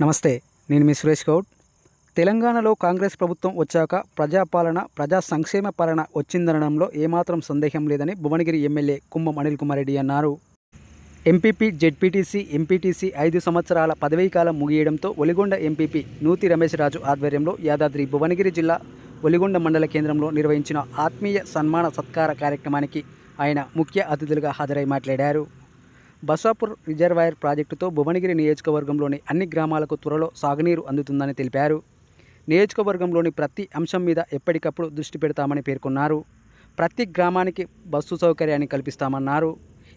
నమస్తే నేను మీ సురేష్ గౌడ్. తెలంగాణలో కాంగ్రెస్ ప్రభుత్వం వచ్చాక ప్రజాపాలన ప్రజా సంక్షేమ పాలన వచ్చిందనడంలో ఏమాత్రం సందేహం లేదని భువనగిరి ఎమ్మెల్యే కుంభం అనిల్ కుమార్ రెడ్డి అన్నారు. ఎంపీపీ జెడ్పీటీసీ ఎంపీటీసీ ఐదు సంవత్సరాల పదవీకాలం ముగియడంతో ఒలిగొండ ఎంపీపీ నూతి రమేష్ రాజు ఆధ్వర్యంలో యాదాద్రి భువనగిరి జిల్లా ఒలిగొండ మండల కేంద్రంలో నిర్వహించిన ఆత్మీయ సన్మాన సత్కార కార్యక్రమానికి ఆయన ముఖ్య అతిథులుగా హాజరై మాట్లాడారు. బసాపూర్ రిజర్వాయర్ ప్రాజెక్టుతో భువనగిరి నియోజకవర్గంలోని అన్ని గ్రామాలకు త్వరలో సాగునీరు అందుతుందని తెలిపారు. నియోజకవర్గంలోని ప్రతి అంశం మీద ఎప్పటికప్పుడు దృష్టి పెడతామని పేర్కొన్నారు. ప్రతి గ్రామానికి బస్సు సౌకర్యాన్ని కల్పిస్తామన్నారు.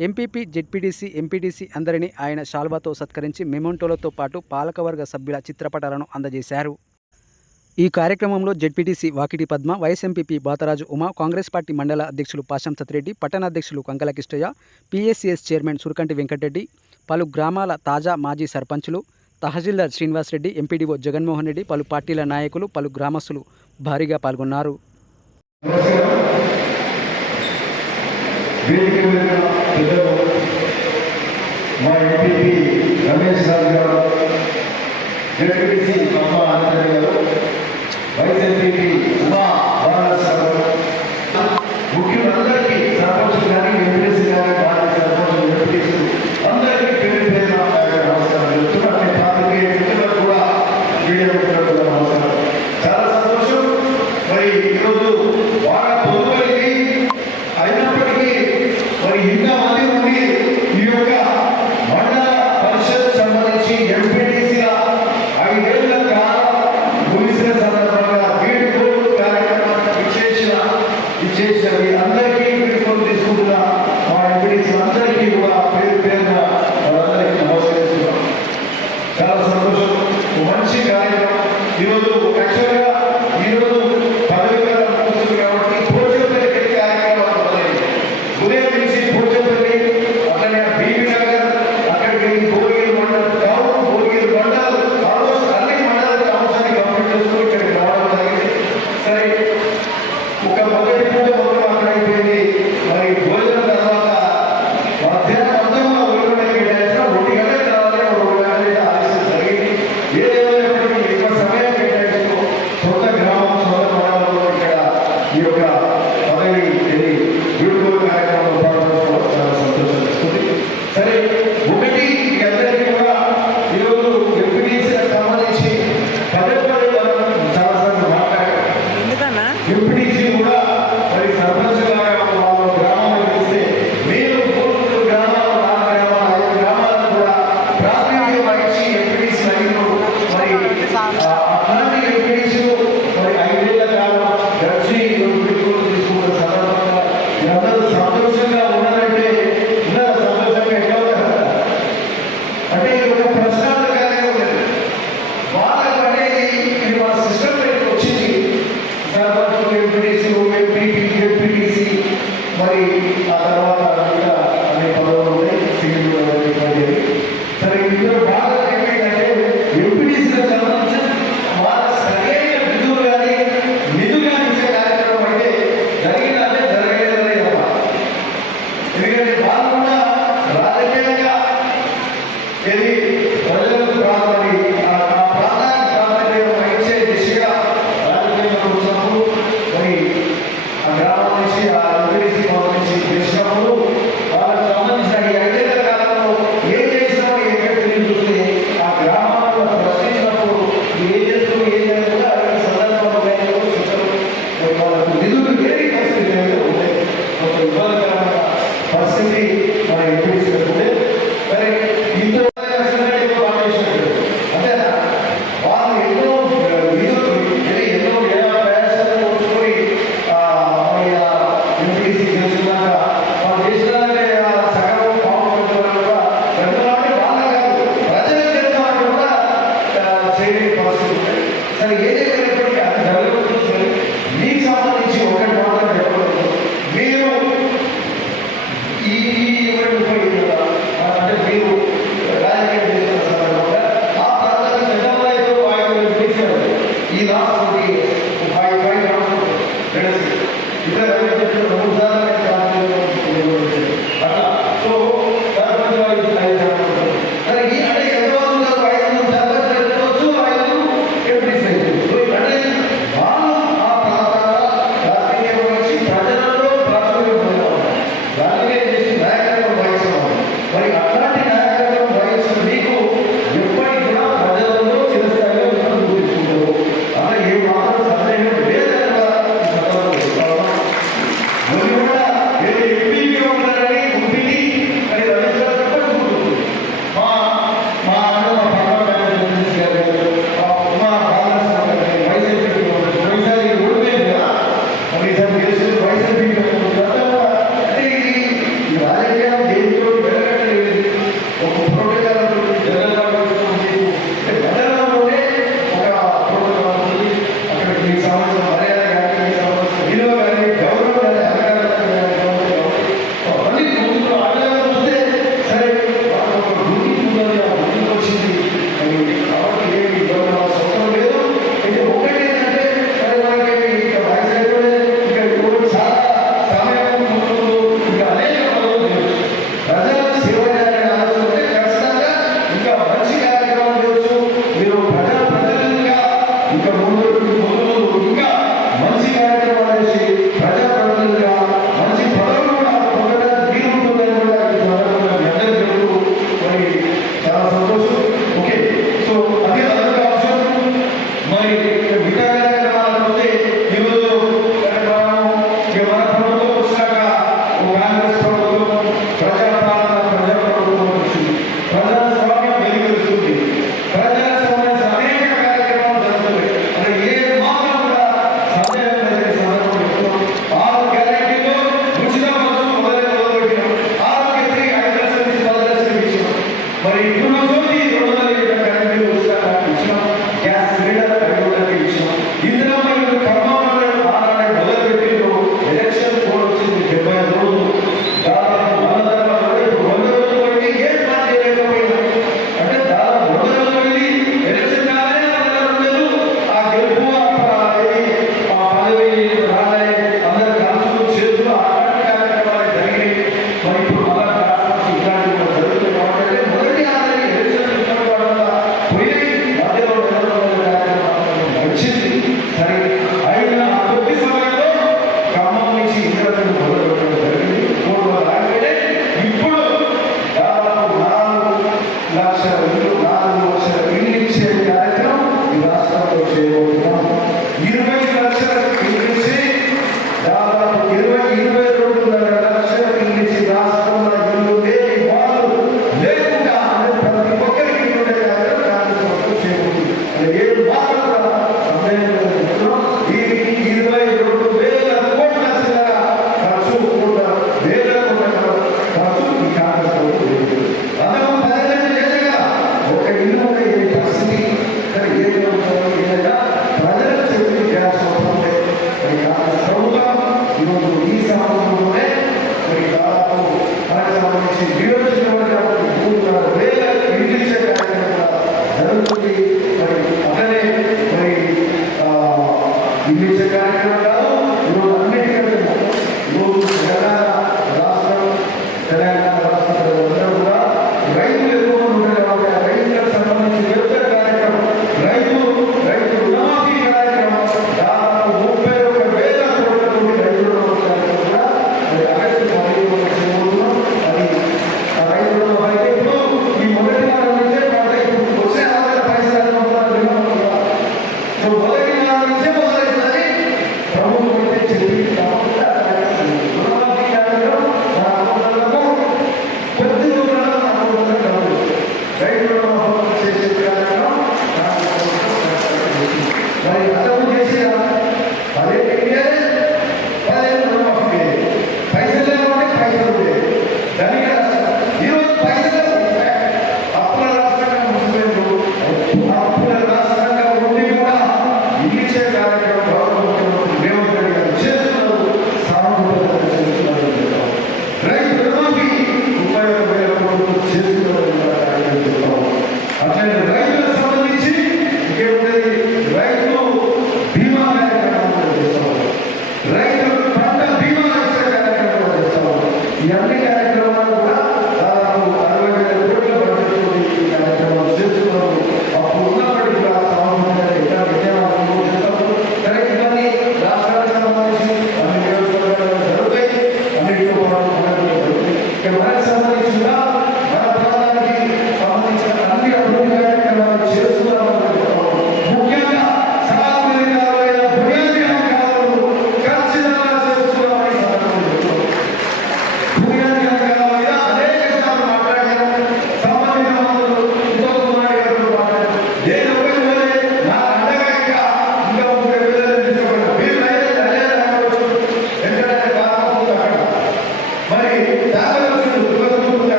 ఎంపీపీ జెడ్పీటీసీ ఎంపీటీసీ అందరినీ ఆయన శాల్వాతో సత్కరించి మెమోంటోలతో పాటు పాలకవర్గ సభ్యుల చిత్రపటాలను అందజేశారు. ఈ కార్యక్రమంలో ZPTC Vakiti Padma vice MPP Batharaju Uma Congress party మండల అధ్యక్షులు పాశం సత్రెడ్డి పట్టణ అధ్యక్షులు కంకల కిష్టయ్య పీఎస్సీఎస్ చైర్మన్ సురకంటి వెంకటరెడ్డి పలు గ్రామాల తాజా మాజీ సర్పంచులు తహసీల్దార్ శ్రీనివాస్ రెడ్డి ఎంపీడీఓ జగన్మోహన్ రెడ్డి పలు పార్టీల నాయకులు పలు గ్రామస్తులు భారీగా పాల్గొన్నారు. మా రమేష్ Right?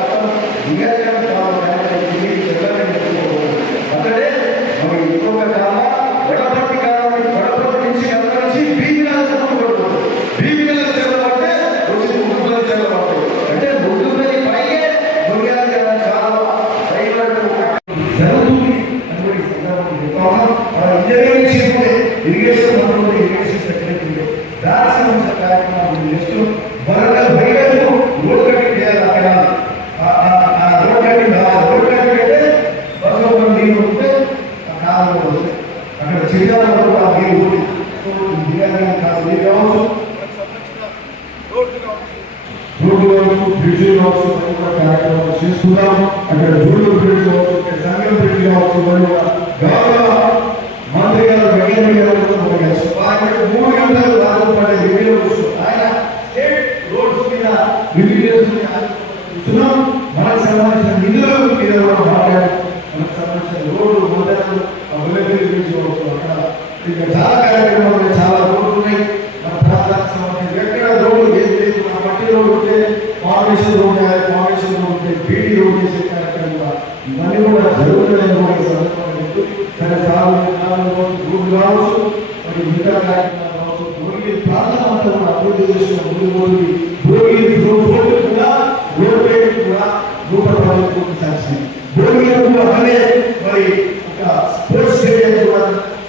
మొత్తం నియోజకవర్గం ఇస్తున్నాం మనకు సంబంధించిన నిధుల మీద కూడా మాట్లాడారు మనకు సంబంధించిన గురించి కావచ్చు అక్కడ ఇంకా చాలా కార్యక్రమాలు చాలా రోడ్లు ఉన్నాయి మన ప్రాంతానికి ఎక్కడ మన మట్టి ఉంటే ఫార్మేషన్ రోడ్ ఫార్మేషన్ రోడ్ ఉంటే బీడీ రోడ్ చేసే కార్యక్రమం ఇవన్నీ కూడా జరుగుతున్నాయి కూడా సందర్భంగా చాలా కావచ్చు మరి మిగతా కార్యక్రమాలు కావచ్చు ప్రాంతం అంతా కూడా అభివృద్ధి చేసిన ముందు పోయి భోగి రోడ్డు కూడా రోడ్ వేయడం కూడా నూట పది కోట్ల సాక్షి భోగి కూడా అలాగే మరి ఒక స్పోర్ట్స్ ఏరియా కూడా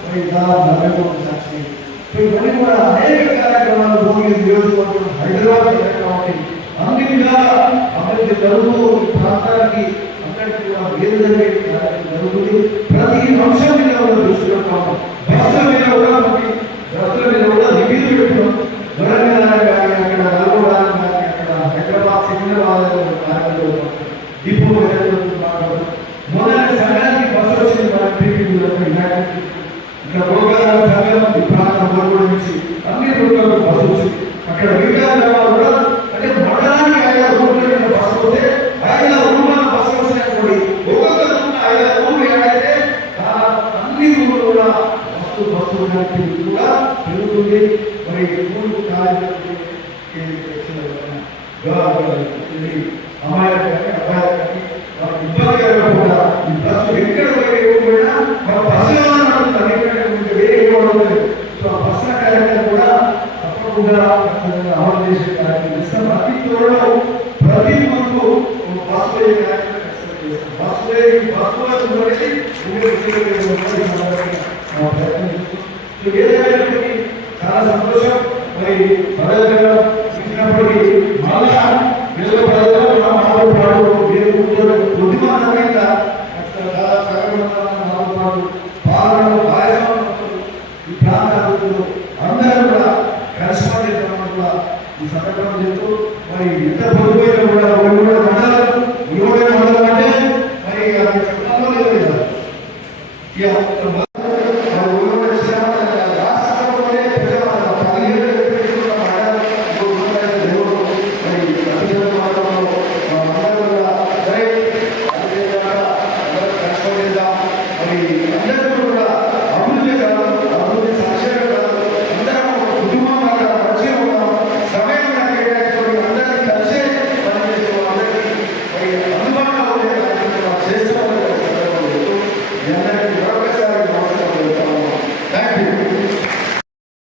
మరి దాదాపు నలభై కోట్ల సాక్షి సో ఇవన్నీ కూడా అనేక కార్యక్రమాలు భోగి నియోజకవర్గం హైదరాబాద్ కాబట్టి అన్ని విధాల అభివృద్ధి జరుగుతూ ప్రాంతానికి అక్కడికి కూడా వేరు జరిగే జరుగుతుంది. ప్రతి అంశం మీద కూడా దృష్టి పెడతాము బస్సుల మీద కూడా మనకి బస్సుల మీద కూడా రివ్యూ పెట్టాం వరంగల్ కానీ అక్కడ నల్గొండ కానీ అక్కడ హైదరాబాద్ సికింద్రాబాద్ కానీ డిపో మొదటి సంఘానికి బస్సు వచ్చింది. మన టీవీ ఇక్కడ గోగారం సంఘం ఈ ప్రాంతం గోగుడు నుంచి అన్ని రోడ్లలో బస్సు వచ్చింది అక్కడ మిగతా గ్రామాలు కూడా అంటే మండలానికి ఐదు రోడ్ల మీద బస్సు వస్తే ఐదు ఊళ్ళలో బస్సు వచ్చినప్పుడు ఒక్కొక్క రూమ్ ఐదు ఊళ్ళు ఏడైతే ఆ అన్ని ఊళ్ళు కూడా బస్సు బస్సు లాంటి కూడా పెరుగుతుంది మరి ఊరు కాలేజీ అమ్మాయిలు కానీ వాళ్ళకి ఇబ్బంది కలగకుండా ఈ బస్సు ఎక్కడ పోయినా మన బస్సులో నడుస్తుంది వేరే ఎవరు సో ఆ బస్సుల కార్యక్రమం కూడా తప్పకుండా అమలు చేసే కార్యక్రమం త్వరలో ప్రతి బస్సు బస్సు బస్సు ప్రయత్నం చాలా సంతోషం. మరి పదవి ఇచ్చినప్పటికీ మళ్ళా తెలుగు ప్రజలు మా పాడు. వేరు కూర్చొని బుద్ధిమానమైన ఈ ప్రాంత అందరూ కూడా కలిసిపోయే ఈ సందర్భం చెప్తూ మరి ఎంత పొద్దుపోయినా